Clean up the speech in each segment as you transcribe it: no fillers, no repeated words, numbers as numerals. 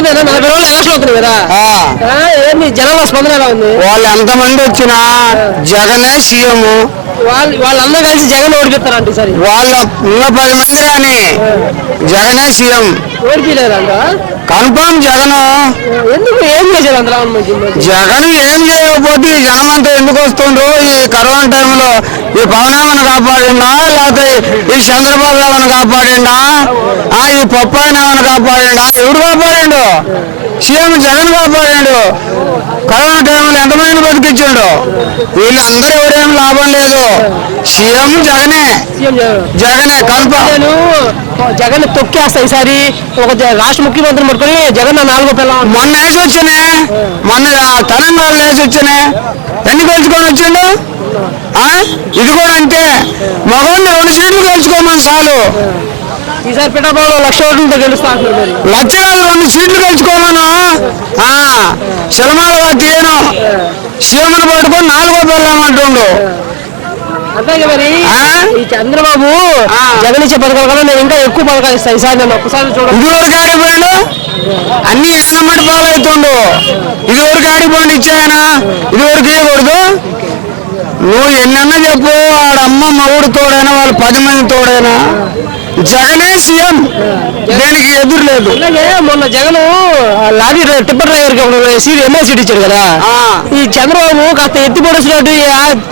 అదేనా 40 రోజులు ఎలక్షన్ అవుతుంది కదా, ఏంది జనాల స్పందన ఎలా ఉంది? వాళ్ళు ఎంతమంది వచ్చినా జగనే సీఎం. వాళ్ళందరూ కలిసి జగన్ ఓడిపిస్తారంట సరే. వాళ్ళ 10 మంది రాని జగనే సీఎం. ఓడిపోలేదంట కన్ఫర్మ్ జగన్. ఎందుకు ఏం చేశారు అందులో? జగన్ ఏం చేయకపోతే ఈ జనమంతా ఎందుకు వస్తుండ్రు? ఈ కరోనా టైంలో ఈ పవనామను కాపాడిండా, లేకపోతే ఈ చంద్రబాబు రావును కాపాడిండా, ఈ పప్పాయనామను కాపాడిండా? ఎవడు కాపాడిండు? సీఎం జగన్ కాపాడాడు. కరోనా టైంలో ఎంతమందిని బతికించాడు? వీళ్ళందరూ ఎవరేం లాభం లేదు. సీఎం జగనే. జగనే కన్ఫర్మ్. జగన్ తొక్కేస్తా ఈసారి ఒక రాష్ట్ర ముఖ్యమంత్రిని పట్టుకొని జగన్ 4వ పిల్లలు మొన్న వేసి వచ్చానే, మొన్న తెలంగాణలో వేసి వచ్చానే, ఎన్ని గెలుచుకొని వచ్చిండు? ఇది కూడా అంతే. మగవాడిని 2 సీట్లు గెలుచుకోమని చాలు. ఈసారి పిఠాపురంలో 1,00,000 ఓట్లతో గెలుస్తా అంటున్నారు. 1,00,000 కాదు, 2 సీట్లు గెలుచుకోమను. సినిమాలు తీయను, సీఎంను పట్టుకొని 4వ పిల్లమంటుండు. అంతే మరి ఈ చంద్రబాబు జగన్ ఇచ్చే పథకాలు కూడా నేను ఇంకా ఎక్కువ పథకాలు ఇస్తాను ఈసారి. నేను ఒక్కసారి చూడండి. ఇదివరకు ఆడిపోయాడు, అన్ని ఎన్నమ్మటి పాలవుతుండు. ఇదివరకు ఆడిపోండి ఇచ్చాయనా, ఇదివరకు ఇవ్వకూడదు. నువ్వు ఎన్నన్నా చెప్పు, ఆడమ్మ మగుడు తోడైనా వాళ్ళు 10 మంది తోడైనా జగనే సీఎం, దేనికి ఎదురు లేదు. అలాగే మొన్న Jagan lorry tipper driver MA seat ఇచ్చాడు కదా, ఈ చంద్రబాబు కాస్త ఎత్తి పొడిచినట్టు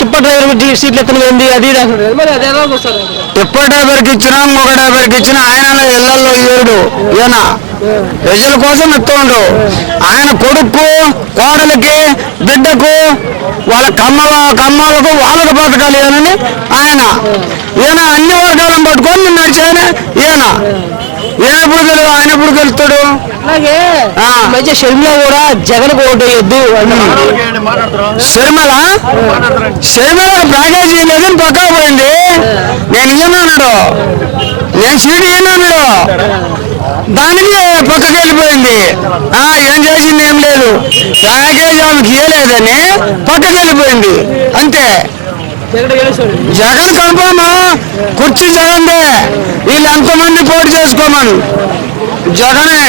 టిప్పర్ డ్రైవర్ సీట్లు ఎత్తనైంది అది మరి అది ఎలా వస్తారు? టిప్పర్ డ్రైవర్కి ఇచ్చినా ఇంకొక డ్రైవర్కి ఇచ్చినా ఆయన ఇళ్లలో ఏడు ఈయన ప్రజల కోసం ఎత్తుండు. ఆయన కొడుకు కోడలికి బిడ్డకు వాళ్ళ కమ్మలకు వాళ్ళకు బతకాలి అని ఈయన అన్ని వర్గాలను పట్టుకొని నడిచాయన. ఈయన ఆయన ఎప్పుడు గెలుస్తాడు? అలాగే మధ్య షర్మిల కూడా జగన్ ఓటు వేయద్దు. షర్మిల ప్యాకేజీ లేదని పక్కా పోయింది. నేను ఇయ్యనన్నాడు, నేను సీటు ఇయ్యనన్నాడు, దానికి పక్కకి వెళ్ళిపోయింది. ఏం చేసింది ఏం లేదు, ప్యాకేజీ ఆమెకి ఇయ్యలేదని పక్కకి వెళ్ళిపోయింది అంతే. జగన్ కన్ఫర్మ్, కుర్చీ జగన్దే. వీళ్ళు ఎంతమంది పోటీ చేసుకోమను, జగనే.